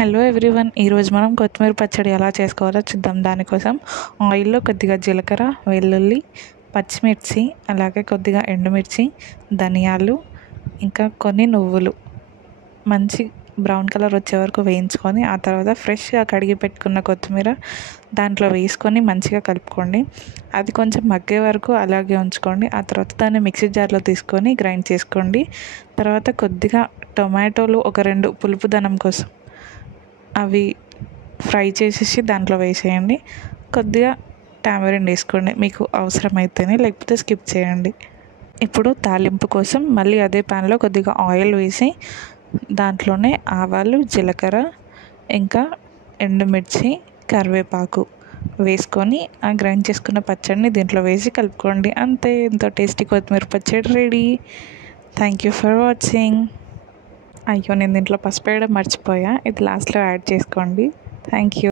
Hello everyone, ఈరోజు మనం కొత్తిమీర పచ్చడి ఎలా చేసుకోవాలో చూద్దాం. దానికోసం ఆయిల్లో కొద్దిగా జీలకర్ర, వెల్లుల్లి, పచ్చిమిర్చి, అలాగే కొద్దిగా ఎండుమిర్చి, ధనియాలు, ఇంకా కొన్ని నువ్వులు మంచి బ్రౌన్ కలర్ వచ్చే వరకు వేయించుకొని, ఆ తర్వాత ఫ్రెష్గా కడిగి పెట్టుకున్న కొత్తిమీర దాంట్లో వేసుకొని మంచిగా కలుపుకోండి. అది కొంచెం మగ్గే వరకు అలాగే ఉంచుకోండి. ఆ తర్వాత దాన్ని మిక్సీ జార్లో తీసుకొని గ్రైండ్ చేసుకోండి. తర్వాత కొద్దిగా టొమాటోలు ఒక 2 పులుపుదనం కోసం అవి ఫ్రై చేసేసి దాంట్లో వేసేయండి. కొద్దిగా టామరిన్ వేసుకోండి మీకు అవసరమైతేనే, లేకపోతే స్కిప్ చేయండి. ఇప్పుడు తాలింపు కోసం మళ్ళీ అదే ప్యాన్లో కొద్దిగా ఆయిల్ వేసి దాంట్లోనే ఆవాలు, జీలకర్ర, ఇంకా ఎండుమిర్చి, కరివేపాకు వేసుకొని ఆ గ్రైండ్ చేసుకున్న పచ్చడిని దీంట్లో వేసి కలుపుకోండి. అంతే, ఎంతో టేస్టీ కొత్తిమీర పచ్చడి ready. Thank you for watching. అయ్యో, నేను దీంట్లో పసుపు వేయడం మర్చిపోయా, ఇది లాస్ట్లో యాడ్ చేసుకోండి. Thank you.